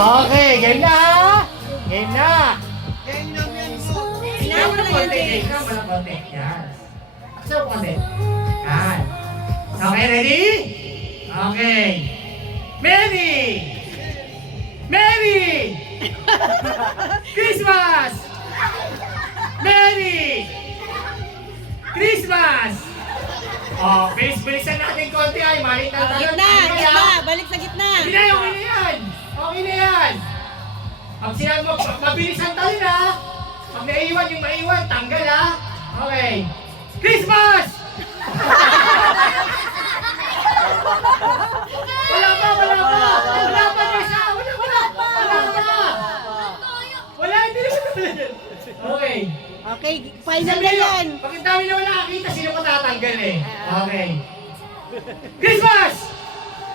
Okay, game na ha? Game na. Hinaan mo lang yung Game na, walang konti. Yan. So, konti. Yan. Okay, ready? Okay. Mary! Mary! Christmas! Mary! Christmas! Oh, bilis-bilisan natin konti ay. Malit na tayo. Gitna! Balik sa gitna! Hindi na, okay na yan. Okay na yan. Pag sinabi mo, mabilisan tayo na. Pag naiwan yung maiwan, tanggal ha. Okay. Christmas! Wala pa, wala pa. Wala pa, Nessa. Wala pa. Wala, hindi na. Okay. Okay, final na yan! Pag ang dami naman nakakita, sino pa tatanggal eh? Okay. Christmas!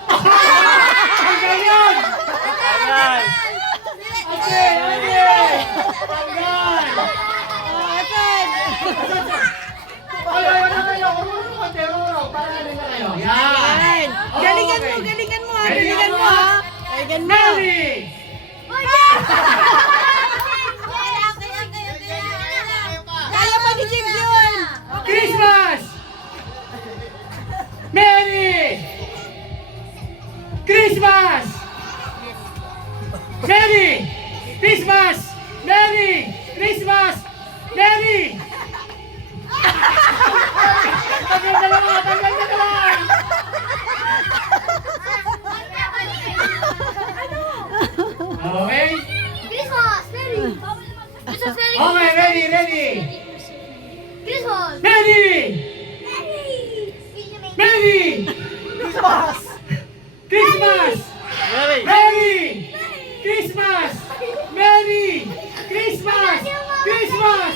Tanggal yun! Tanggal! Okay, okay! Tanggal! Asan? Okay, wala kayo. Urong, para namin na kayo. Yan! Yan! Galingan mo, galingan mo ha! Galingan mo ha! Galingan mo! Mary! Kaya pa ni James yun! Christmas! Mary! Christmas! Mary! Christmas! Mary! Christmas! Mary! Tanggal na lang! Tanggal na lang! Okay? Christmas! Ready! Christmas ready! Okay, ready, ready! Christmas! Mary! Mary! Christmas! Christmas! Merry! Christmas! Merry! Christmas! Christmas!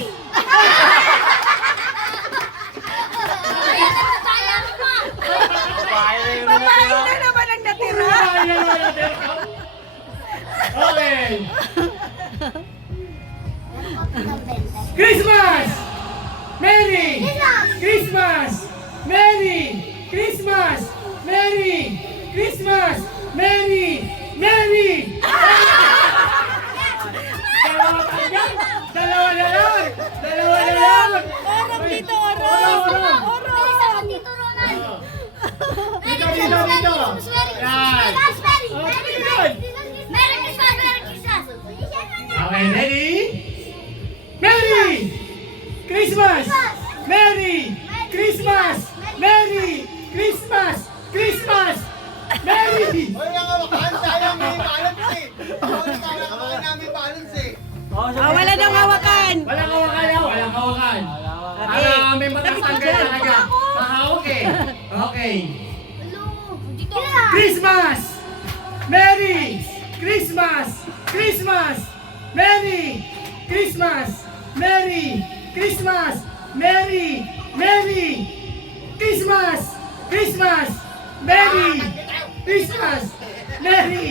Babae na naman ang natira! Okay! Christmas! Merry! Christmas! Merry! Christmas! Merry! Christmas! Merry! Merry! Dalawa tanggal! Dalawa na lang! Dalawa na lang! Orong dito, orong! Orong! Orong! Tito Ronald! Dito, dito, dito! Yan! Okay, good! Merry Christmas! Merry Christmas! Okay, ready? Merry! Christmas! Merry! Christmas! Merry! Christmas! Christmas! Merry! Hoy, ang hawakan, sayang may balance eh. Hawakan namin balance eh. Wala nang hawakan! Walang hawakan yan, walang hawakan. Okay. Para may matatanggal talaga. Mahawak eh. Okay. Christmas! Merry! Christmas! Christmas! Merry! Christmas! Merry! Christmas! Merry! Merry! Christmas! Christmas! Merry! Christmas! Merry!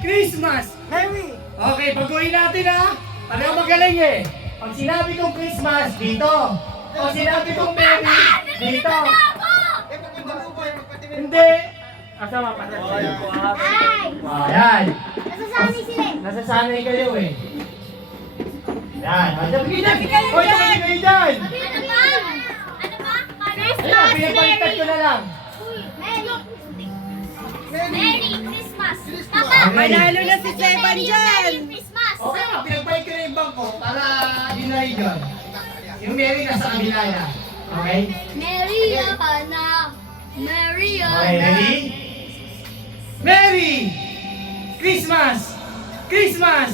Christmas! Merry! Okay, baguhin natin ha. Pareho magaling eh. Pag sinabi kong Christmas, dito. Pag sinabi kong Merry, dito. Eh, pagkatinubo eh, pagkatinubo. Hindi. Asama pa. Ay! Yan. Nasasanay sila eh. Nasasanay kayo eh. Yan. Bigay dyan. Bigay Hoy, dyan. bigay dyan. Ano ba? Ano ba? Ayan, Christmas! pinapalitan ko na lang. Merry Christmas! Papa! Okay. Manalo na si Seban dyan! Merry Christmas! Okay nga, pinagbalik ko na yung bangko para dinay dyan. Yung Mary nasa kabila na. Okay? Merry ka na! Merry ka Okay, na! ready? Merry! Christmas! Christmas!